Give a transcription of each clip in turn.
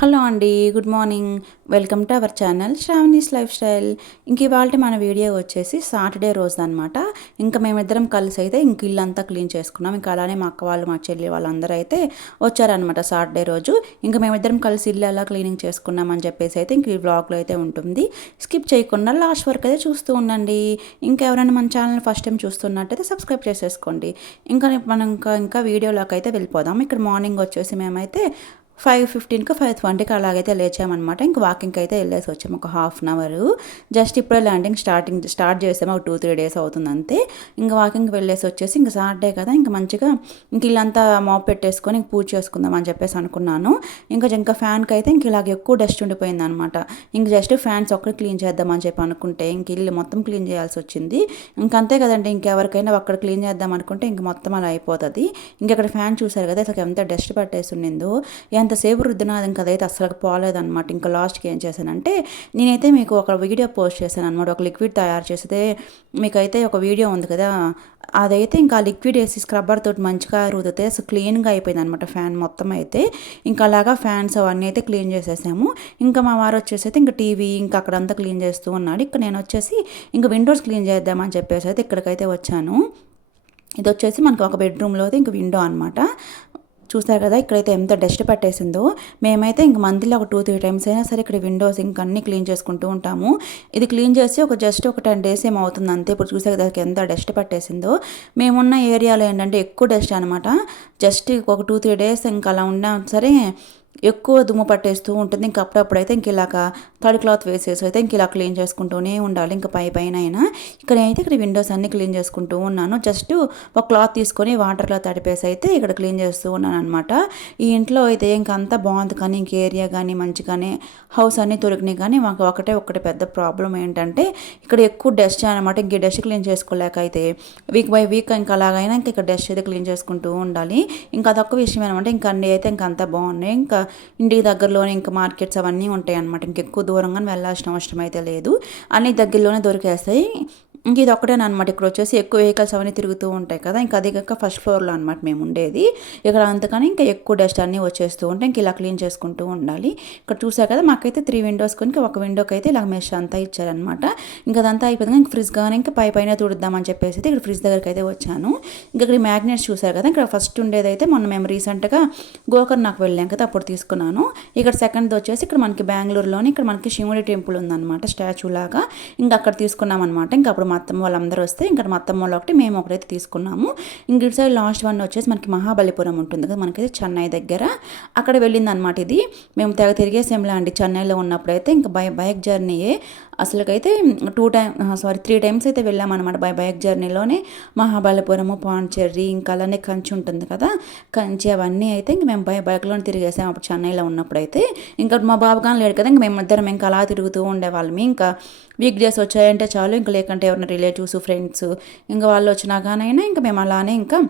Hello అండి good morning. Welcome to our channel Sravani's lifestyle. ఇంక ఇవాళ మన వీడియో వచ్చేసి సాటర్డే రోజు అనమాట ఇంకా మేమిద్దరం కలిసి అయితే ఇంక ఇల్లు అంతా క్లీన్ చేసుకున్నాం. ఇంకా అలానే మా అక్క వాళ్ళు మా చెల్లి వాళ్ళందరూ అయితే వచ్చారనమాట సాటర్డే రోజు. ఇంకా మేమిద్దరం కలిసి ఇల్లు ఎలా క్లీనింగ్ చేసుకున్నామని చెప్పేసి అయితే ఇంక ఈ బ్లాగ్లో అయితే ఉంటుంది. స్కిప్ చేయకుండా లాస్ట్ వరకు అయితే చూస్తూ ఉండండి. ఇంకా ఎవరైనా మన ఛానల్ ఫస్ట్ టైం చూస్తున్నట్టయితే సబ్స్క్రైబ్ చేసేసుకోండి. ఇంకా మనం ఇంకా ఇంకా వీడియోలోకి అయితే వెళ్ళిపోదాం. ఇక్కడ మార్నింగ్ వచ్చేసి మేమైతే ఫైవ్ ఫిఫ్టీన్కి ఫైవ్ ట్వంటీకి అలాగైతే లేచామన్నమాట. ఇంక వాకింగ్కి అయితే వెళ్ళేసి వచ్చాము ఒక హాఫ్ అన్ అవర్. జస్ట్ ఇప్పుడే ల్యాండింగ్ స్టార్టింగ్ స్టార్ట్ చేసాము ఒక టూ త్రీ డేస్ అవుతుంది అంతే ఇంకా వాకింగ్కి వెళ్ళేసి వచ్చేసి ఇంకా సాటర్డే కదా ఇంకా మంచిగా ఇంక ఇల్లంతా మాప్ పెట్టేసుకొని ఇంక పూజ చేసుకుందాం అని చెప్పేసి అనుకున్నాను. ఇంకా ఇంకా ఫ్యాన్కి అయితే ఇంక ఇలాగ ఎక్కువ డస్ట్ ఉండిపోయింది అనమాట ఇంక జస్ట్ ఫ్యాన్స్ ఒక్కటి క్లీన్ చేద్దామని చెప్పి అనుకుంటే ఇంక ఇల్లు మొత్తం క్లీన్ చేయాల్సి వచ్చింది. ఇంకంతే కదండి ఇంకెవరికైనా అక్కడ క్లీన్ చేద్దాం అనుకుంటే ఇంక మొత్తం అలా అయిపోతుంది. ఇంక ఇక్కడ ఫ్యాన్ చూసారు కదా అసలు ఎంత డస్ట్ పట్టేసి ఉండిందో ఎంత ఎంతసేపు రుద్దినాదం అయితే అసలు పోలేదన్నమాట. ఇంకా లాస్ట్కి ఏం చేశానంటే నేనైతే మీకు ఒక వీడియో పోస్ట్ చేశాను అనమాట ఒక లిక్విడ్ తయారు చేస్తే మీకైతే ఒక వీడియో ఉంది కదా అదైతే ఇంకా లిక్విడ్ వేసి స్క్రబ్బర్ తోటి మంచిగా రుద్దితే అసలు క్లీన్గా అయిపోయింది అనమాట ఫ్యాన్ మొత్తం అయితే. ఇంకా అలాగా ఫ్యాన్స్ అవన్నీ అయితే క్లీన్ చేసేసాము. ఇంకా మా వారు వచ్చేసి అయితే ఇంకా టీవీ ఇంకా అక్కడంతా క్లీన్ చేస్తూ ఉన్నాడు. ఇక్కడ నేను వచ్చేసి ఇంకా విండోస్ క్లీన్ చేద్దామని చెప్పేసి అయితే ఇక్కడికైతే వచ్చాను. ఇది వచ్చేసి మనకు ఒక బెడ్రూమ్లో అయితే ఇంక విండో అనమాట చూసారు కదా ఇక్కడైతే ఎంత డస్ట్ పట్టేసిందో. మేమైతే ఇంక మంత్లీ ఒక టూ త్రీ టైమ్స్ అయినా సరే ఇక్కడ విండోస్ ఇంక అన్నీ క్లీన్ చేసుకుంటూ ఉంటాము. ఇది క్లీన్ చేసి ఒక జస్ట్ ఒక టెన్ డేస్ ఏమో అవుతుంది అంతే. ఇప్పుడు చూసే కదా ఎంత డస్ట్ పట్టేసిందో. మేమున్న ఏరియాలో ఏంటంటే ఎక్కువ డస్ట్ అనమాట జస్ట్ ఒక టూ త్రీ డేస్ ఇంకా అలా ఉన్నా సరే ఎక్కువ దుమ్ము పట్టేస్తూ ఉంటుంది. ఇంక అప్పుడప్పుడైతే ఇంక ఇలాగ తడి క్లాత్ వేసేసి అయితే ఇంక ఇలా క్లీన్ చేసుకుంటూనే ఉండాలి. ఇంకా పై పైన అయినా ఇక్కడ అయితే ఇక్కడ విండోస్ అన్ని క్లీన్ చేసుకుంటూ ఉన్నాను. జస్ట్ ఒక క్లాత్ తీసుకొని వాటర్లో తడిపేసి అయితే ఇక్కడ క్లీన్ చేస్తూ ఉన్నాను అనమాట ఈ ఇంట్లో అయితే ఇంక అంతా బాగుంది కానీ ఇంక ఏరియా కానీ మంచిగానే హౌస్ అన్నీ దొరికినాయి కానీ మాకు ఒకటే ఒకటి పెద్ద ప్రాబ్లం ఏంటంటే ఇక్కడ ఎక్కువ డస్ట్ అనమాట ఇంక డస్ట్ క్లీన్ చేసుకోలేక అయితే వీక్ బై వీక్ ఇంకా అలాగైనా ఇంకా ఇక్కడ డస్ట్ అయితే క్లీన్ చేసుకుంటూ ఉండాలి. ఇంకా అదొక విషయం అనమాట ఇంకా అన్నీ అయితే ఇంకా అంతా బాగున్నాయి. ఇంకా ఇంటికి దగ్గరలోనే ఇంకా మార్కెట్స్ అవన్నీ ఉంటాయి అనమాట ఇంకెక్కువ దూరంగా వెళ్ళాల్సిన అవసరం అయితే లేదు. అన్ని దగ్గరలోనే దొరికేస్తాయి. ఇంక ఇది ఒక్కటేనమాట ఇక్కడ వచ్చేసి ఎక్కువ వెహికల్స్ అవన్నీ తిరుగుతూ ఉంటాయి కదా. ఇంకా అది కాక ఫస్ట్ ఫ్లోర్లో అనమాట మేము ఉండేది. ఇక్కడ అంతకని ఇంకా ఎక్కువ డస్ట్ అన్నీ వచ్చేస్తూ ఉంటాయి ఇంక ఇలా క్లీన్ చేసుకుంటూ ఉండాలి. ఇక్కడ చూసా కదా మాకైతే త్రీ విండోస్ కొని ఒక విండోకి అయితే ఇలా మెష్ అంతా ఇచ్చారనమాట ఇంకా అదంతా అయిపోయింది. ఇంకా ఫ్రిడ్జ్ కానీ ఇంకా పై పైన తుడుద్దామని చెప్పేసి ఇక్కడ ఫ్రిడ్జ్ దగ్గరికి అయితే వచ్చాను. ఇంకా ఇక్కడ మ్యాగ్నెట్స్ చూసారు కదా ఇక్కడ ఫస్ట్ ఉండేదైతే మొన్న మేము రీసెంట్గా గోకర్ నాకు వెళ్ళాం కదా అప్పుడు తీసుకున్నాను. ఇక్కడ సెకండ్ వచ్చేసి ఇక్కడ మనకి బెంగళూరులోని ఇక్కడ మనకి శివుడి టెంపుల్ ఉందన్నమాట స్టాచ్యూ లాగా. ఇంకా అక్కడ తీసుకున్నాం అనమాట ఇంకా అప్పుడు మా అత్తమ్మ వాళ్ళందరూ వస్తే ఇంకా మా అత్తమ్మ వాళ్ళు ఒకటి మేము ఒకటైతే తీసుకున్నాము. ఇంక ఇటు సైడ్ లాస్ట్ వన్ వచ్చేసి మనకి మహాబలిపురం ఉంటుంది కదా మనకైతే చెన్నై దగ్గర. అక్కడ వెళ్ళింది అనమాట ఇది. మేము తెగ తిరిగేసేంలా అండి చెన్నైలో ఉన్నప్పుడైతే ఇంకా బై బైక్ జర్నీయే. అసలుకైతే two time sorry three times అయితే వెళ్ళామన్నమాట బై బైక్ జర్నీలోనే. మహాబలిపురము పాండిచ్చేరి ఇంకా అలానే కంచి ఉంటుంది కదా. కంచి అవన్నీ అయితే ఇంక మేము బై బైక్లోనే తిరిగేసాం అప్పుడు చెన్నైలో ఉన్నప్పుడు అయితే. ఇంకా మా బాబు కానీ లేడు కదా ఇంక మేమిద్దరం ఇంకా అలా తిరుగుతూ ఉండేవాళ్ళం. ఇంకా వీక్ డేస్ వచ్చాయంటే చాలు. ఇంకా లేకంటే ఎవరైనా రిలేటివ్స్ ఫ్రెండ్స్ ఇంకా వాళ్ళు వచ్చినా కానైనా ఇంకా మేము అలానే ఇంకా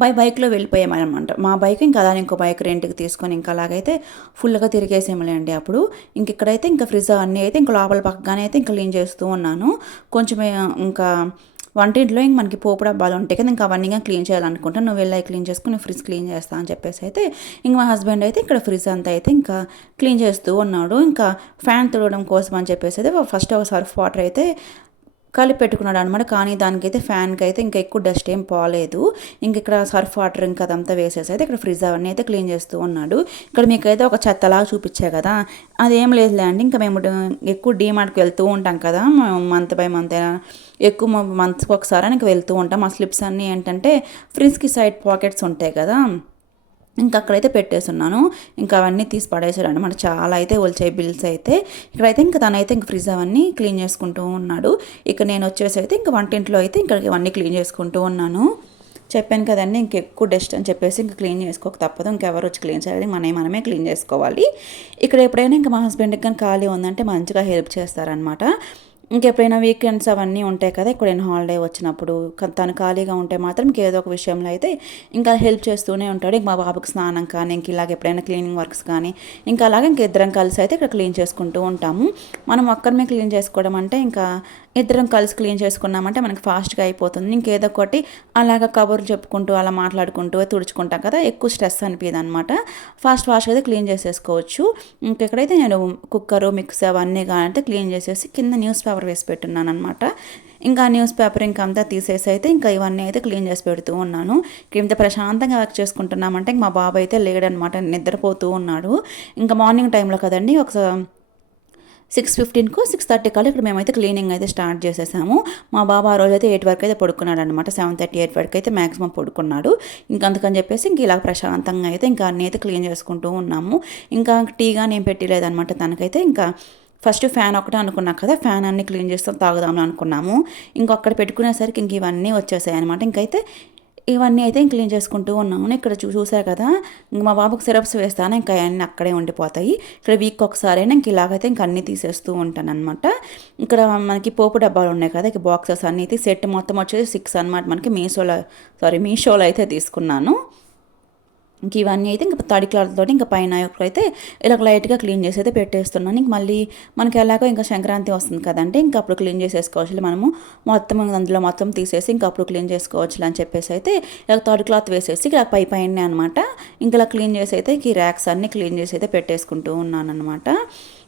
బై బైక్లో వెళ్ళిపోయామన్నమాట. మా బైక్ ఇంకా అలానే ఇంకో బైక్ రెంట్కి తీసుకొని ఇంకా అలాగైతే ఫుల్గా తిరిగేసేమలేండి అప్పుడు. ఇంక ఇక్కడైతే ఇంకా ఫ్రిడ్జ్ అన్నీ అయితే ఇంకా లోపల పక్కగానే అయితే ఇంకా క్లీన్ చేస్తూ ఉన్నాను. కొంచెం ఇంకా వంటింట్లో ఇంక మనకి పోపు డబ్బాలు ఉంటాయి కదా ఇంకా అవన్నీ క్లీన్ చేయాలనుకుంటా నువ్వు వెళ్ళి క్లీన్ చేసుకుని ఫ్రిడ్జ్ క్లీన్ చేస్తా అని చెప్పేసి అయితే ఇంక మా హస్బెండ్ అయితే ఇక్కడ ఫ్రిడ్జ్ అంతా అయితే ఇంకా క్లీన్ చేస్తూ ఉన్నాడు. ఇంకా ఫ్యాన్ తుడవడం కోసం అని చెప్పేసి అయితే ఫస్ట్ ఒక సర్ఫ్ వాటర్ అయితే కలిపి పెట్టుకున్నాడు అనమాట కానీ దానికైతే ఫ్యాన్కి అయితే ఇంకా ఎక్కువ డస్ట్ ఏం పోలేదు. ఇంక ఇక్కడ సర్ఫ్ వాటర్ ఇంకా అదంతా వేసేసి అయితే ఇక్కడ ఫ్రిడ్జ్ అవన్నీ అయితే క్లీన్ చేస్తూ ఉన్నాడు. ఇక్కడ మీకైతే ఒక చెత్తలాగా చూపించా కదా అదేం లేదులే అండి. ఇంకా మేము ఎక్కువ డీమార్ట్కి వెళ్తూ ఉంటాం కదా మంత్ బై మంత్ ఎక్కువ మంత్స్కి ఒకసారి నాకు వెళ్తూ ఉంటాం. ఆ స్లిప్స్ అన్నీ ఏంటంటే ఫ్రిడ్జ్కి సైడ్ పాకెట్స్ ఉంటాయి కదా. ఇంకా అక్కడైతే పెట్టేస్తున్నాను ఇంకా అవన్నీ తీసి పడేసాడు అనమాట చాలా అయితే వచ్చాయి బిల్స్ అయితే. ఇక్కడైతే ఇంకా తనైతే ఇంక ఫ్రిడ్జ్ అవన్నీ క్లీన్ చేసుకుంటూ ఉన్నాడు. ఇక నేను వచ్చేసి అయితే ఇంకా వంటింట్లో అయితే ఇంకా ఇవన్నీ క్లీన్ చేసుకుంటూ ఉన్నాను. చెప్పాను కదండి ఇంకెక్కువ డస్ట్ అని చెప్పేసి ఇంకా క్లీన్ చేసుకోక తప్పదు. ఇంకెవరు వచ్చి క్లీన్ చేయాలి. మనమే మనమే క్లీన్ చేసుకోవాలి. ఇక్కడ ఎప్పుడైనా ఇంకా మా హస్బెండ్కి కానీ ఖాళీ ఉందంటే మంచిగా హెల్ప్ చేస్తారనమాట ఇంకెప్పుడైనా వీకెండ్స్ అవన్నీ ఉంటాయి కదా ఎక్కడైనా హాలిడే వచ్చినప్పుడు తను ఖాళీగా ఉంటే మాత్రం ఏదో ఒక విషయంలో అయితే ఇంకా హెల్ప్ చేస్తూనే ఉంటాడు. మా బాబుకి స్నానం కానీ ఇంక ఇలాగ ఎప్పుడైనా క్లీనింగ్ వర్క్స్ కానీ ఇంకా అలాగే ఇంక ఇద్దరం కలిసి అయితే ఇక్కడ క్లీన్ చేసుకుంటూ ఉంటాము. మనం ఒక్కరిమే క్లీన్ చేసుకోవడం అంటే ఇంకా ఇద్దరం కలిసి క్లీన్ చేసుకున్నామంటే మనకి ఫాస్ట్గా అయిపోతుంది. ఇంకేదో ఒకటి అలాగ కబుర్లు చెప్పుకుంటూ అలా మాట్లాడుకుంటూ తుడుచుకుంటాం కదా ఎక్కువ స్ట్రెస్ అనిపించదు అనమాట ఫాస్ట్ ఫాస్ట్గా అయితే క్లీన్ చేసేసుకోవచ్చు. ఇంకెక్కడైతే నేను కుక్కరు మిక్స్ అవన్నీ కానీ క్లీన్ చేసేసి కింద న్యూస్ పేపర్ వేసి పెట్టున్నాను అనమాట ఇంకా న్యూస్ పేపర్ ఇంకా అంతా తీసేసి అయితే ఇంకా ఇవన్నీ అయితే క్లీన్ చేసి పెడుతూ ఉన్నాను. ఇంత ప్రశాంతంగా వర్క్ చేసుకుంటున్నామంటే మా బాబు అయితే లేడనమాట నిద్రపోతూ ఉన్నాడు. ఇంకా మార్నింగ్ టైంలో కదండి ఒకసారి సిక్స్ ఫిఫ్టీన్కు సిక్స్ థర్టీ కల్లా ఇక్కడ మేమైతే క్లీనింగ్ అయితే స్టార్ట్ చేసేసాము. మా బాబా ఆ రోజు అయితే ఎయిట్ వరకు అయితే పడుకున్నాడు అనమాట సెవెన్ థర్టీ ఎయిట్ వరకు అయితే మ్యాక్సిమం పడుకున్నాడు. ఇంకా అందుకని చెప్పేసి ఇంక ఇలా ప్రశాంతంగా అయితే ఇంకా అన్నీ అయితే క్లీన్ చేసుకుంటూ ఉన్నాము. ఇంకా టీగా నేను పెట్టలేదనమాట తనకైతే. ఇంకా ఫస్ట్ ఫ్యాన్ ఒకటే అనుకున్నా కదా ఫ్యాన్ అన్ని క్లీన్ చేస్తాం తాగుదాం అనుకున్నాము. ఇంకొక్కడ పెట్టుకునేసరికి ఇంక ఇవన్నీ వచ్చేసాయి అనమాట ఇంకైతే ఇవన్నీ అయితే క్లీన్ చేసుకుంటూ ఉన్నాను. ఇక్కడ చూ చూసారు కదా మా బాబుకి సిరప్స్ వేస్తాను ఇంకా అవన్నీ అక్కడే ఉండిపోతాయి. ఇక్కడ వీక్ ఒకసారైనా ఇంక ఇలాగైతే ఇంక అన్నీ తీసేస్తూ ఉంటాను అనమాట ఇక్కడ మనకి పోపు డబ్బాలు ఉన్నాయి కదా ఇక బాక్సెస్ అన్నీ సెట్ మొత్తం వచ్చేసి సిక్స్ అనమాట మనకి మీషోలో సారీ మీషోలో అయితే తీసుకున్నాను. ఇంక ఇవన్నీ అయితే ఇంకా తడి క్లాత్తో ఇంకా పైన అయితే ఇలా లైట్గా క్లీన్ చేసి అయితే పెట్టేస్తున్నాను. ఇంక మళ్ళీ మనకి ఎలాగో ఇంకా సంక్రాంతి వస్తుంది కదంటే ఇంకా అప్పుడు క్లీన్ చేసేసుకోవచ్చు మనము మొత్తం అందులో మొత్తం తీసేసి ఇంకా అప్పుడు క్లీన్ చేసుకోవచ్చు అని చెప్పేసి అయితే ఇలా తడి క్లాత్ వేసేసి ఇలా పై పైన అనమాట ఇంకా ఇలా క్లీన్ చేసి అయితే ఈ ర్యాక్స్ అన్నీ క్లీన్ చేసి అయితే పెట్టేసుకుంటూ ఉన్నాను అనమాట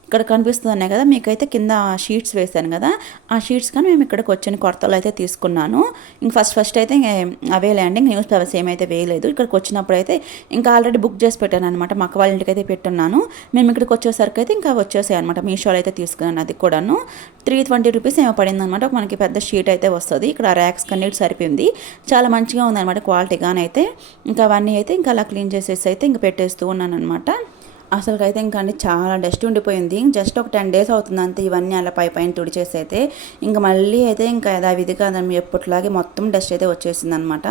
ఇక్కడ కనిపిస్తున్నాయి కదా మీకైతే కింద షీట్స్ వేసాను కదా ఆ షీట్స్ కానీ మేము ఇక్కడికి వచ్చిన కొరతలు అయితే తీసుకున్నాను. ఇంక ఫస్ట్ ఫస్ట్ అయితే అవే ల్యాండింగ్ న్యూస్ పేపర్స్ ఏమైతే వేయలేదు. ఇక్కడికి వచ్చినప్పుడు అయితే ఇంకా ఆల్రెడీ బుక్ చేసి పెట్టాను అనమాట మా వాళ్ళ ఇంటికి అయితే పెట్టున్నాను. మేము ఇక్కడికి వచ్చేసరికి అయితే ఇంకా వచ్చేసాయి అనమాట మీషోలో అయితే తీసుకున్నాను అది కూడాను. త్రీ ట్వంటీ రూపీస్ ఏమో పడింది అనమాట మనకి పెద్ద షీట్ అయితే వస్తుంది. ఇక్కడ ర్యాక్స్ కన్నీటి సరిపోయింది. చాలా మంచిగా ఉందన్నమాట క్వాలిటీగానైతే ఇంకా అవన్నీ అయితే ఇంకా అలా క్లీన్ చేసేసి అయితే ఇంకా పెట్టేస్తూ ఉన్నాను అనమాట అసలు అయితే ఇంకా అండి చాలా డస్ట్ ఉండిపోయింది. జస్ట్ ఒక టెన్ డేస్ అవుతుంది అంతే ఇవన్నీ అలా పై పైన తుడిచేసి అయితే ఇంకా మళ్ళీ అయితే ఇంకా యథావిధిగా దాన్ని ఎప్పటిలాగే మొత్తం డస్ట్ అయితే వచ్చేసింది అనమాట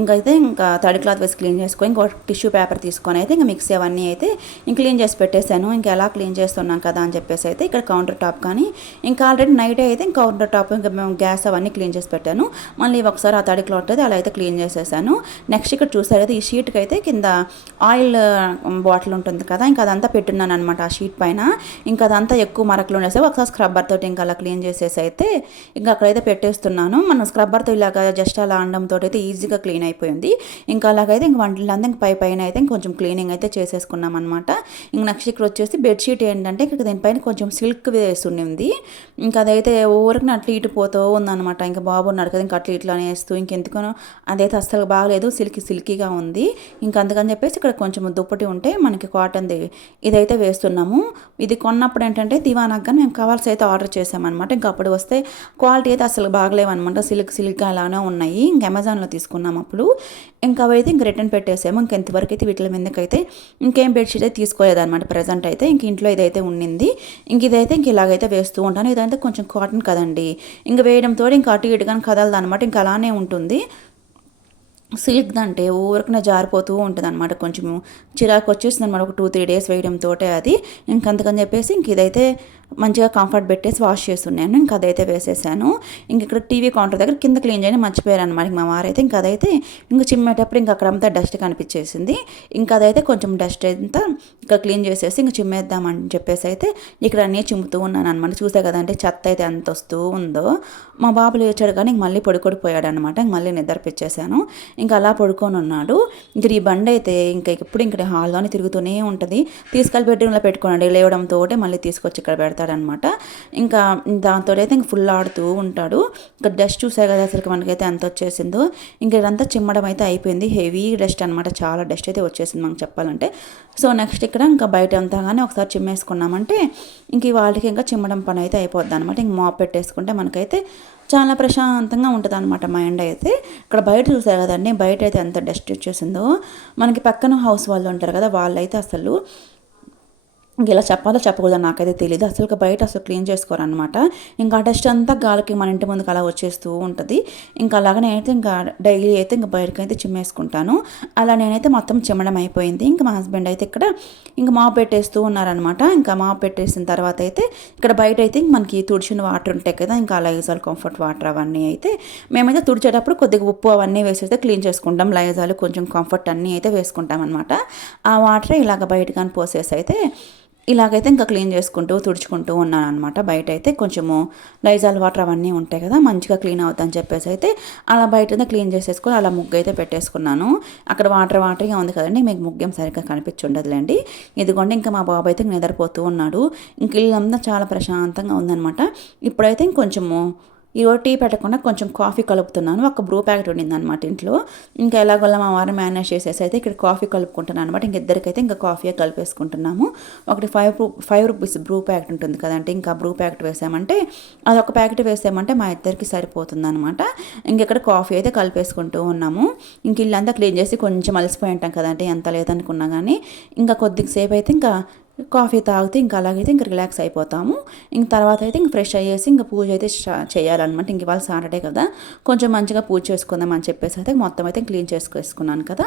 ఇంకైతే ఇంకా తడి క్లాత్ వేసి క్లీన్ చేసుకొని ఇంకో టిష్యూ పేపర్ తీసుకొని అయితే ఇంకా మిక్సీ అవన్నీ అయితే ఇంక క్లీన్ చేసి పెట్టేశాను. ఇంకా ఎలా క్లీన్ చేస్తున్నాం కదా అని చెప్పేసి అయితే ఇక్కడ కౌంటర్ టాప్ కానీ ఇంకా ఆల్రెడీ నైట్ అయితే ఇంకా కౌంటర్ టాప్ ఇంకా మేము గ్యాస్ అవన్నీ క్లీన్ చేసి పెట్టాను. మళ్ళీ ఒకసారి ఆ తడి క్లాత్ అయితే అలా అయితే క్లీన్ చేసేసాను. నెక్స్ట్ ఇక్కడ చూసారైతే ఈ షీట్కి అయితే కింద ఆయిల్ బాటిల్ ఉంటుంది కదా ఇంకా అదంతా పెట్టున్నాను అనమాట ఆ షీట్ పైన. ఇంకా అదంతా ఎక్కువ మరకలు ఉండేసి ఒకసారి స్క్రబ్బర్ తోటి ఇంకా అలా క్లీన్ చేసేసి అయితే ఇంకా అక్కడైతే పెట్టేస్తున్నాను. మనం స్క్రబ్బర్తో ఇలాగ జస్ట్ అలా అండంతో అయితే ఈజీగా క్లీన్ అయిపోయింది. ఇంకా అలాగైతే ఇంక వంటలంతా ఇంక పై పైన అయితే ఇంకొంచెం క్లీనింగ్ అయితే చేసేసుకున్నాం అనమాట ఇంక నెక్స్ట్ ఇక్కడ వచ్చేసి బెడ్షీట్ ఏంటంటే ఇక్కడ దీనిపైన కొంచెం సిల్క్ వేస్తుంది ఇంకా అదైతే ఊరికి అట్లా ఇటు పోతూ ఉందన్నమాట. ఇంకా బాబు ఉన్నారు కదా ఇంకా అట్లా ఇట్లా వేస్తూ ఇంకెందుకనో అదైతే అస్సలు బాగలేదు. సిల్కీ సిల్కీగా ఉంది. ఇంకా అందుకని చెప్పేసి ఇక్కడ కొంచెం దుప్పటి ఉంటే మనకి కాటన్ది ఇదైతే వేస్తున్నాము. ఇది కొన్నప్పుడు ఏంటంటే దివానాగ్గా మేము కవర్స్ అయితే ఆర్డర్ చేసామన్నమాట ఇంకా అప్పుడు వస్తే క్వాలిటీ అయితే అసలు బాగలేవన్నమాట. సిల్క్ సిల్క్ అలానే ఉన్నాయి. ఇంక అమెజాన్లో తీసుకున్నాం అప్పుడు. ఇంకా అవైతే ఇంక రిటర్న్ పెట్టేసాము. ఇంకెంతవరకు అయితే వీటి మీదకైతే ఇంకేం బెడ్షీట్ అయితే తీసుకోలేదన్నమాట ప్రజెంట్ అయితే. ఇంక ఇంట్లో ఇదైతే ఉండింది. ఇంక ఇదైతే ఇంక ఇలాగైతే వేస్తూ ఉంటాను. ఇదంతా కొంచెం కాటన్ కదండి. ఇంక వేయడంతో ఇంకా అటు ఇటు కానీ కదలదు అనమాట ఇంకా అలానే ఉంటుంది. సిల్క్ అంటే ఊరకనే జారిపోతూ ఉంటుంది అనమాట కొంచెం చిరాకు వచ్చేసింది అనమాట ఒక టూ త్రీ డేస్ వేయడంతో అది. ఇంకంతకని చెప్పేసి ఇంక ఇదైతే మంచిగా కంఫర్ట్ పెట్టేసి వాష్ చేస్తున్నాను. ఇంక అదైతే వేసేసాను. ఇంక ఇక్కడ టీవీ కౌంటర్ దగ్గర కింద క్లీన్ చేయని మర్చిపోయారు అనమాట మా వారైతే ఇంక అదైతే ఇంక చిమ్మేటప్పుడు ఇంక అక్కడంతా డస్ట్ కనిపించేసింది. ఇంకా అదైతే కొంచెం డస్ట్ అంతా ఇక్కడ క్లీన్ చేసేసి ఇంక చిమ్మేద్దామని చెప్పేసి అయితే ఇక్కడ అన్నీ చిమ్ముతూ ఉన్నాను అనమాట చూసే కదంటే చెత్త అయితే ఎంత వస్తూ ఉందో. మా బాబు లేచాడు కానీ ఇంక మళ్ళీ పొడికొడిపోయాడు అనమాట ఇంక మళ్ళీ నిద్రపిచ్చేసాను ఇంకా అలా పడుకొని ఉన్నాడు. ఇంకా ఈ బండి అయితే ఇంకా ఎప్పుడు ఇక్కడ హాల్లోనే తిరుగుతూనే ఉంటుంది. తీసుకెళ్ళి బెడ్రూమ్లో పెట్టుకున్నాడు. లేవడంతో మళ్ళీ తీసుకొచ్చి ఇక్కడ పెడతాడనమాట. ఇంకా దాంతో అయితే ఇంక ఫుల్ ఆడుతూ ఉంటాడు. ఇంకా డస్ట్ చూసా కదా అసలు మనకైతే ఎంత వచ్చేసిందో. ఇంకా ఇదంతా చిమ్మడం అయితే అయిపోయింది. హెవీ డస్ట్ అనమాట. చాలా డస్ట్ అయితే వచ్చేసింది మనకు చెప్పాలంటే. సో నెక్స్ట్ ఇక్కడ ఇంకా బయట అంతా కానీ ఒకసారి చిమ్మేసుకున్నామంటే ఇంక వాళ్ళకి ఇంకా చిమ్మడం పని అయితే అయిపోద్ది అనమాట. ఇంక మాప్ పెట్టేసుకుంటే మనకైతే చాలా ప్రశాంతంగా ఉంటుంది అనమాట మైండ్ అయితే. ఇక్కడ బయట చూసారు కదండి బయట అయితే ఎంత డస్ట్ వచ్చేసిందో. మనకి పక్కన హౌస్ వాళ్ళు ఉంటారు కదా వాళ్ళైతే అసలు ఇలా చెప్పాలో చెప్పకూడదని నాకైతే తెలియదు అసలు బయట అసలు క్లీన్ చేసుకోరనమాట ఇంకా డస్ట్ అంతా గాలికి మన ఇంటి ముందుకు అలా వచ్చేస్తూ ఉంటుంది. ఇంకా అలాగే నేనైతే ఇంకా డైలీ అయితే ఇంకా బయటకు అయితే చిమ్మేసుకుంటాను. అలా నేనైతే మొత్తం చిమ్మడం అయిపోయింది. ఇంకా మా హస్బెండ్ అయితే ఇక్కడ ఇంకా మాపు పెట్టేస్తూ ఉన్నారనమాట ఇంకా మాపు పెట్టేసిన తర్వాత అయితే ఇక్కడ బయట అయితే మనకి తుడిచిన వాటర్ ఉంటాయి కదా ఇంకా లైజాల్ కంఫర్ట్ వాటర్ అవన్నీ అయితే మేమైతే తుడిచేటప్పుడు కొద్దిగా ఉప్పు అవన్నీ వేసేస్తే క్లీన్ చేసుకుంటాం. లైజాలు కొంచెం కంఫర్ట్ అన్నీ అయితే వేసుకుంటాం అనమాట ఆ వాటర్ ఇలాగ బయట కానీ పోసేసి అయితే ఇలాగైతే ఇంకా క్లీన్ చేసుకుంటూ తుడుచుకుంటూ ఉన్నాను అనమాట బయట అయితే కొంచెము లైజాల్ వాటర్ అవన్నీ ఉంటాయి కదా మంచిగా క్లీన్ అవుతుందని చెప్పేసి అయితే అలా బయట క్లీన్ చేసేసుకొని అలా ముగ్గు అయితే పెట్టేసుకున్నాను. అక్కడ వాటర్ వాటర్గా ఉంది కదండి మీకు ముగ్గేం సరిగ్గా కనిపించుండదులేండి. ఇదిగోండి ఇంకా మా బాబు అయితే నిద్రపోతూ ఉన్నాడు. ఇంక ఇల్లంతా చాలా ప్రశాంతంగా ఉందనమాట ఇప్పుడైతే ఇంకొంచెము ఈరోజు టీ పెట్టకుండా కొంచెం కాఫీ కలుపుతున్నాను. ఒక బ్రూ ప్యాకెట్ ఉండింది అనమాట ఇంట్లో. ఇంకా ఎలాగోలా మా వారు మేనేజ్ చేసేసి అయితే ఇక్కడ కాఫీ కలుపుకుంటున్నాను అనమాట ఇంక ఇద్దరికైతే ఇంకా కాఫీ కలిపేసుకుంటున్నాము. ఒకటి five five rupees Bru packet ఉంటుంది కదంటే ఇంకా బ్రూ ప్యాకెట్ వేసామంటే అదొక ప్యాకెట్ వేసామంటే మా ఇద్దరికి సరిపోతుంది అనమాట ఇంకెక్కడ కాఫీ అయితే కలిపేసుకుంటూ ఉన్నాము. ఇంక ఇల్లంతా క్లీన్ చేసి కొంచెం అలసిపోయి ఉంటాం కదంటే ఎంత లేదనుకున్నా కానీ ఇంకా కొద్దిసేపు అయితే ఇంకా కాఫీ తాగితే ఇంకా అలాగైతే ఇంకా రిలాక్స్ అయిపోతాము. ఇంక తర్వాత అయితే ఇంక ఫ్రెష్ అయ్యేసి ఇంకా పూజ అయితే చేయాలన్నమాట. ఇంక ఇవాళ సాటర్డే కదా. కొంచెం మంచిగా పూజ చేసుకుందాం అని చెప్పేసి అయితే మొత్తం అయితే క్లీన్ చేసుకున్నాను కదా.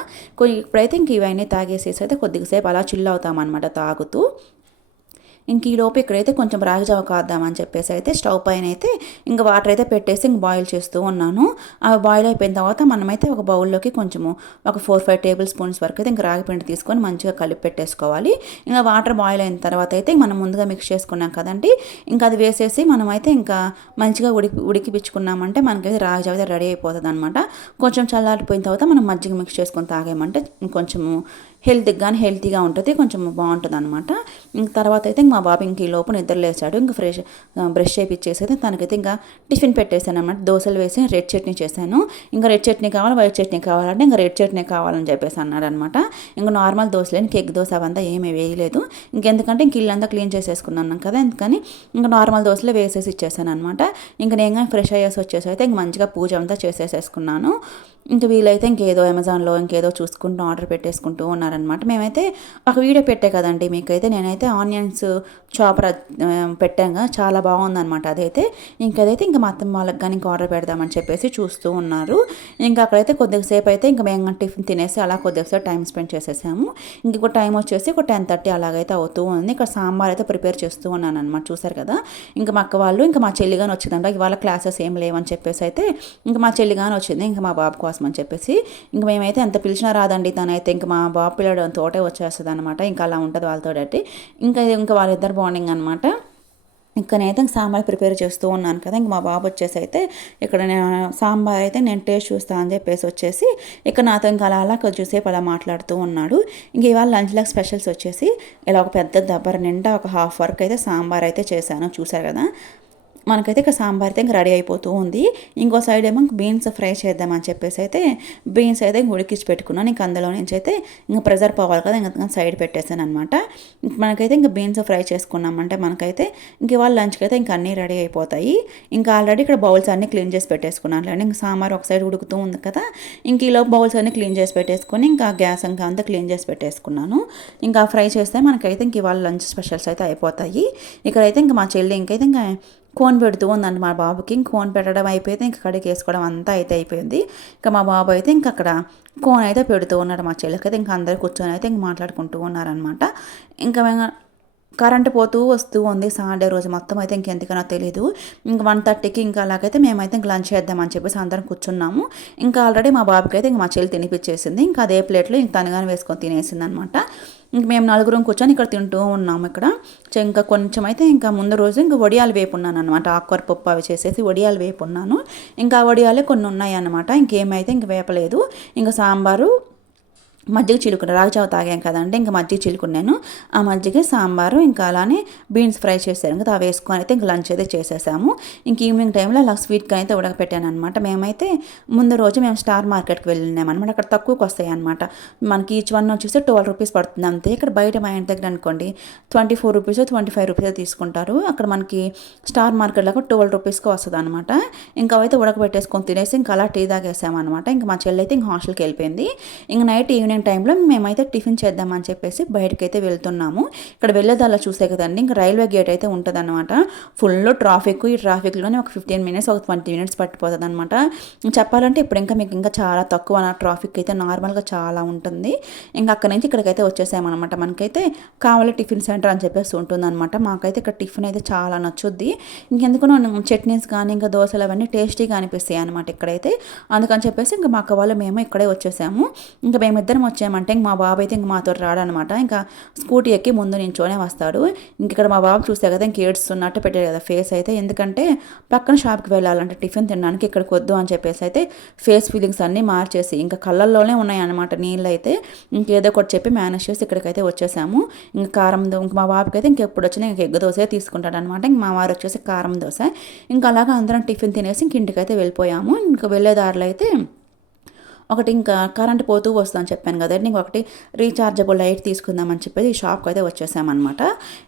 ఇప్పుడైతే ఇంక ఇవన్నీ తాగేసేసి అయితే కొద్దిసేపు అలా చిల్ అవుతామన్నమాట తాగుతూ. ఇంక ఈ లోపు ఇక్కడైతే కొంచెం రాగి జావ కాద్దామని చెప్పేసి అయితే స్టవ్ పైన అయితే ఇంకా వాటర్ అయితే పెట్టేసి ఇంక బాయిల్ చేస్తూ ఉన్నాను. అవి బాయిల్ అయిపోయిన తర్వాత మనమైతే ఒక బౌల్లోకి కొంచెము ఒక ఫోర్ ఫైవ్ టేబుల్ స్పూన్స్ వరకు అయితే ఇంకా రాగి పిండి తీసుకొని మంచిగా కలిపి పెట్టేసుకోవాలి. ఇంకా వాటర్ బాయిల్ అయిన తర్వాత అయితే మనం ముందుగా మిక్స్ చేసుకున్నాం కదండి. ఇంకా అది వేసేసి మనమైతే ఇంకా మంచిగా ఉడికి ఉడికిపించుకున్నామంటే మనకైతే రాగి జావ రెడీ అయిపోతుంది అనమాట కొంచెం చల్లారిపోయిన తర్వాత మనం మజ్జిగ మిక్స్ చేసుకొని తాగామంటే కొంచెము హెల్త్కి కానీ హెల్తీగా ఉంటుంది కొంచెం బాగుంటుంది అనమాట ఇంక తర్వాత అయితే మా బాబు ఇంక ఈ లోపు నిద్ర లేచాడు. ఇంకా ఫ్రెష్ బ్రష్ చేయించేసి అయితే తనకైతే ఇంకా టిఫిన్ పెట్టేశాను అనమాట దోశలు వేసి రెడ్ చట్నీ చేశాను. ఇంకా రెడ్ చట్నీ కావాలి వైట్ చట్నీ కావాలంటే ఇంకా రెడ్ చట్నీ కావాలని చెప్పేసి అన్నాడు అనమాట ఇంకా నార్మల్ దోశలేని కేక్ దోశ అవంతా ఏమీ వేయలేదు. ఇంకెందుకంటే ఇంక ఇల్లంతా క్లీన్ చేసేసుకున్నాను కదా ఎందుకని ఇంకా నార్మల్ దోశలు వేసేసి ఇచ్చేసాను అనమాట ఇంకా నేను కానీ ఫ్రెష్ అయ్యేసి వచ్చేసి అయితే ఇంక మంచిగా పూజ అంతా చేసేసేసుకున్నాను. ఇంకా వీలైతే ఇంకేదో అమెజాన్లో ఇంకేదో చూసుకుంటూ ఆర్డర్ పెట్టేసుకుంటూ ఉన్నారు అన్నమాట మేమైతే ఒక వీడియో పెట్టే కదండి మీకైతే. నేనైతే ఆనియన్స్ చాపర్ పెట్టాగా. చాలా బాగుందనమాట అదైతే. ఇంకదైతే ఇంకా మా అత్తమ్మ వాళ్ళకి కానీ ఇంకా ఆర్డర్ పెడదామని చెప్పేసి చూస్తూ ఉన్నారు. ఇంకా అక్కడైతే కొద్దిగా సేపు అయితే ఇంకా మేము టిఫిన్ తినేసి అలా కొద్దిగా టైం స్పెండ్ చేసేసాము. ఇంకొక టైం వచ్చేసి ఒక టెన్ థర్టీ అలాగైతే అవుతూ ఉంది. ఇక్కడ సాంబార్ అయితే ప్రిపేర్ చేస్తూ ఉన్నాను అనమాట చూసారు కదా. ఇంకా మా అక్క వాళ్ళు ఇంకా మా చెల్లిగాని వచ్చిందంట. ఇవాళ క్లాసెస్ ఏం లేవని చెప్పేసి అయితే ఇంకా మా చెల్లిగాని వచ్చింది. ఇంకా మా బాబు కోసం అని చెప్పేసి. ఇంక మేమైతే ఎంత పిలిచినా రాదండి తనైతే. ఇంకా మా బాబు పిల్లడు తోటే వచ్చేస్తుంది అనమాట ఇంకా అలా ఉంటుంది వాళ్ళతో ఇంకా ఇంకా వాళ్ళిద్దరు బాండింగ్ అనమాట ఇంకా నేనైతే సాంబార్ ప్రిపేర్ చేస్తూ ఉన్నాను కదా ఇంక మా బాబు వచ్చేసి అయితే ఇక్కడ నేను సాంబార్ అయితే నేను టేస్ట్ చూస్తా అని చెప్పేసి వచ్చేసి ఇక్కడ నాతో ఇంకా అలా అలా చూసేపు అలా మాట్లాడుతూ ఉన్నాడు. ఇంక ఇవాళ లంచ్లకు స్పెషల్స్ వచ్చేసి ఇలా ఒక పెద్ద దబ్బర నిండా ఒక హాఫ్ వర్క్ అయితే సాంబార్ అయితే చేశాను చూసారు కదా. మనకైతే ఇక్కడ సాంబార్ అయితే ఇంకా రెడీ అయిపోతూ ఉంది. ఇంకో సైడ్ ఏమో బీన్స్ ఫ్రై చేద్దామని చెప్పేసి అయితే బీన్స్ అయితే ఉడికించి పెట్టుకున్నాను. ఇంకా అందులో నుంచి అయితే ఇంకా ప్రెజర్ పోవాలి కదా ఇంకా సైడ్ పెట్టేసాను అనమాట మనకైతే ఇంకా బీన్స్ ఫ్రై చేసుకున్నామంటే మనకైతే ఇంక ఇవాళ లంచ్కి అయితే ఇంకా అన్నీ రెడీ అయిపోతాయి. ఇంకా ఆల్రెడీ ఇక్కడ బౌల్స్ అన్నీ క్లీన్ చేసి పెట్టేసుకున్నాను. లేండి ఇంకా సాంబార్ ఒక సైడ్ ఉడుకుతూ ఉంది కదా ఇంక ఈలో బౌల్స్ అన్నీ క్లీన్ చేసి పెట్టేసుకొని ఇంకా గ్యాస్ ఇంకా అంతా క్లీన్ చేసి పెట్టేసుకున్నాను. ఇంకా ఫ్రై చేస్తే మనకైతే ఇంక ఇవాళ లంచ్ స్పెషల్స్ అయితే అయిపోతాయి. ఇక్కడైతే ఇంకా మా చెల్లి ఇంకైతే ఇంకా కోన్ పెడుతూ ఉందండి మా బాబుకి. కోన్ పెట్టడం అయిపోయితే ఇంక కడిగి వేసుకోవడం అంతా అయితే అయిపోయింది. ఇంకా మా బాబు అయితే ఇంక అక్కడ కోన్ అయితే పెడుతూ ఉన్నాడు మా చెల్లికి అయితే. ఇంకా అందరు కూర్చొని అయితే ఇంక మాట్లాడుకుంటూ ఉన్నారనమాట ఇంకా కరెంట్ పోతూ వస్తూ ఉంది సాటర్డే రోజు. మొత్తం అయితే ఇంకెందుకనో తెలియదు ఇంకా వన్ థర్టీకి ఇంకా అలాగైతే మేమైతే ఇంక లంచ్ చేద్దామని చెప్పేసి అందరం కూర్చున్నాము. ఇంకా ఆల్రెడీ మా బాబుకి అయితే ఇంక మా చెల్లి తినిపించేసింది. ఇంకా అదే ప్లేట్లో ఇంక తనగానే వేసుకొని తినేసింది అనమాట ఇంక మేము నలుగురం కూర్చొని ఇక్కడ తింటూ ఉన్నాము ఇక్కడ. ఇంకా కొంచెం అయితే ఇంకా ముందు రోజు ఇంకా వడియాలు వేపున్నాను అనమాట ఆకుకూర పప్పు అవి చేసేసి వడియాలు వేపున్నాను ఇంకా వడియాలే కొన్ని ఉన్నాయి అనమాట ఇంకేమైతే ఇంక వేపలేదు. ఇంకా సాంబారు మజ్జిగ చిలుకున్నాను రాగిచావ తాగాం కదంటే ఇంకా మజ్జిగ చిలుకున్నాను. ఆ మజ్జిగ సాంబారు ఇంకా అలానే బీన్స్ ఫ్రై చేశాను కదా అవి వేసుకొని అయితే ఇంకా లంచ్ అయితే చేసేసాము. ఇంక ఈవినింగ్ టైంలో అలా స్వీట్గా అయితే ఉడకపెట్టాను అనమాట మేమైతే ముందు రోజు మేము స్టార్ మార్కెట్కి వెళ్ళినాం అనమాట అక్కడ తక్కువకి వస్తాయి అనమాట మనకి ఈచ్ వన్ వచ్చేసి ట్వెల్వ్ రూపీస్ పడుతుంది అంతే. ఇక్కడ బయట మా ఇంటి దగ్గర అనుకోండి twenty four rupees twenty five rupees తీసుకుంటారు. అక్కడ మనకి స్టార్ మార్కెట్లో ట్వెల్వ్ రూపీస్కి వస్తుంది అనమాట ఇంకా అయితే ఉడకబెట్టేసుకొని తినేసి ఇంకా అలా టీ తాగేసామన్నమాట. ఇంకా మా చెల్లి అయితే ఇంకా హాస్టల్కి వెళ్ళిపోయింది. ఇంకా నైట్ ఈవినింగ్ ఈవినింగ్ టైంలో మేమైతే టిఫిన్ చేద్దామని చెప్పేసి బయటకైతే వెళ్తున్నాము. ఇక్కడ వెళ్ళేదాలా చూసే కదండి ఇంకా రైల్వే గేట్ అయితే ఉంటుంది అనమాట ఫుల్ ట్రాఫిక్ ఈ ట్రాఫిక్లోనే ఒక ఫిఫ్టీన్ మినిట్స్ ఒక ట్వంటీ మినిట్స్ పట్టిపోతుంది అనమాట చెప్పాలంటే ఇప్పుడు ఇంకా మీకు ఇంకా చాలా తక్కువ ట్రాఫిక్ అయితే నార్మల్గా చాలా ఉంటుంది. ఇంకా అక్కడ నుంచి ఇక్కడికైతే వచ్చేసామన్నమాట. మనకైతే కావాలి టిఫిన్ సెంటర్ అని చెప్పేసి ఉంటుంది అనమాట మాకైతే ఇక్కడ టిఫిన్ అయితే చాలా నచ్చుద్ది. ఇంకెందుకు చట్నీస్ కానీ ఇంకా దోశలు అవన్నీ టేస్టీగా అనిపిస్తాయి అనమాట ఇక్కడైతే. అందుకని చెప్పేసి ఇంకా మా అక్క వాళ్ళు మేము ఇక్కడే వచ్చేసాము. ఇంకా మేమిద్దరం వచ్చామంటే ఇంక మా బాబు అయితే ఇంక మాతో రాడనమాట. ఇంకా స్కూటీ ఎక్కి ముందు నించోనే వస్తాడు. ఇంక ఇక్కడ మా బాబు చూస్తే కదా ఇంక ఏడుస్తున్నట్టు పెట్టాడు కదా ఫేస్ అయితే. ఎందుకంటే పక్కన షాప్కి వెళ్ళాలంటే టిఫిన్ తినడానికి ఇక్కడికి వద్దు అని చెప్పేసి అయితే ఫేస్ ఫీలింగ్స్ అన్నీ మార్చేసి ఇంకా కళ్ళల్లోనే ఉన్నాయన్నమాట నీళ్ళు అయితే ఇంకేదో ఒకటి చెప్పి మేనేజ్ చేసి ఇక్కడికైతే వచ్చేసాము. ఇంకా కారం దో ఇంక మా బాబుకి అయితే ఇంకెప్పుడు వచ్చినా ఇంక ఎగ్ దోశ తీసుకుంటాడు అనమాట ఇంక మా వారు వచ్చేసి కారం దోశ ఇంకా అలాగా అందరం టిఫిన్ తినేసి ఇంక ఇంటికైతే వెళ్ళిపోయాము. ఇంకా వెళ్ళే దారిలో అయితే ఒకటి ఇంకా కరెంట్ పోతూ వస్తుందని చెప్పాను కదండి ఇంకొకటి రీఛార్జబుల్ లైట్ తీసుకుందామని చెప్పేసి ఈ షాప్కి అయితే వచ్చేసామన్నమాట.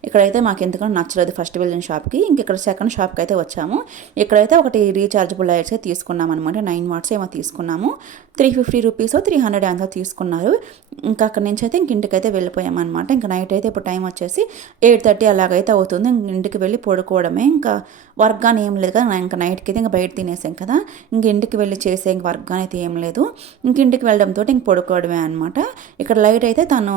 ఇక్కడైతే మాకు ఎందుకంటే నచ్చలేదు ఫస్ట్ వెళ్ళిన షాప్కి ఇంక ఇక్కడ సెకండ్ షాప్కి అయితే వచ్చాము. ఇక్కడైతే ఒకటి రీఛార్జబుల్ లైట్స్ తీసుకున్నాం అనమాట నైన్ వాట్స్ ఏమో తీసుకున్నాము. Three fifty rupees three hundred అంతా తీసుకున్నారు. ఇంకా అక్కడ నుంచి అయితే ఇంక ఇంటికైతే వెళ్ళిపోయామన్నమాట. ఇంకా నైట్ అయితే ఇప్పుడు టైం వచ్చేసి ఎయిట్ థర్టీ అలాగైతే అవుతుంది. ఇంక ఇంటికి వెళ్ళి పడుకోవడమే. ఇంకా వర్క్ కానీ ఏం లేదు కదా ఇంకా నైట్కి అయితే ఇంకా బయట తినేసాం కదా. ఇంక ఇంటికి వెళ్ళి చేసే ఇంక వర్క్ కానీ అయితే ఏం లేదు. ఇంక ఇంటికి వెళ్ళడంతో ఇంక పడుకోవడమే అనమాట ఇక్కడ లైట్ అయితే తను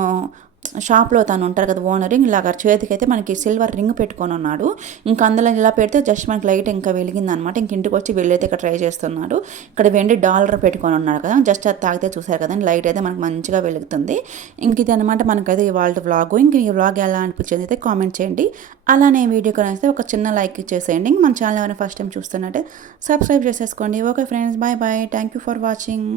షాప్లో తను ఉంటారు కదా ఓనర్ ఇలాగ చేతికి అయితే మనకి సిల్వర్ రింగ్ పెట్టుకొని ఉన్నాడు. ఇంకా అందులో ఇలా పెడితే జస్ట్ మనకి లైట్ ఇంకా వెలిగింది అనమాట ఇంక ఇంటికి వచ్చి వెళ్ళైతే ఇక్కడ ట్రై చేస్తున్నాడు ఇక్కడ వెండి డాలర్ పెట్టుకొని ఉన్నాడు కదా జస్ట్ అది తాగితే చూసారు కదా లైట్ అయితే మనకు మంచిగా వెలుగుతుంది. ఇంక ఇది అనమాట మనకైతే ఇవాళ వ్లాగ్. ఇంక ఈ వ్లాగ్ ఎలా అనిపించింది అయితే కామెంట్ చేయండి. అలానే వీడియో కొనేస్తే ఒక చిన్న లైక్ ఇచ్చేసేయండి. ఇంక మన ఛానల్ ఎవరైనా ఫస్ట్ టైం చూస్తున్నట్టే సబ్స్క్రైబ్ చేసేసుకోండి. Okay friends bye bye. Thank you for watching.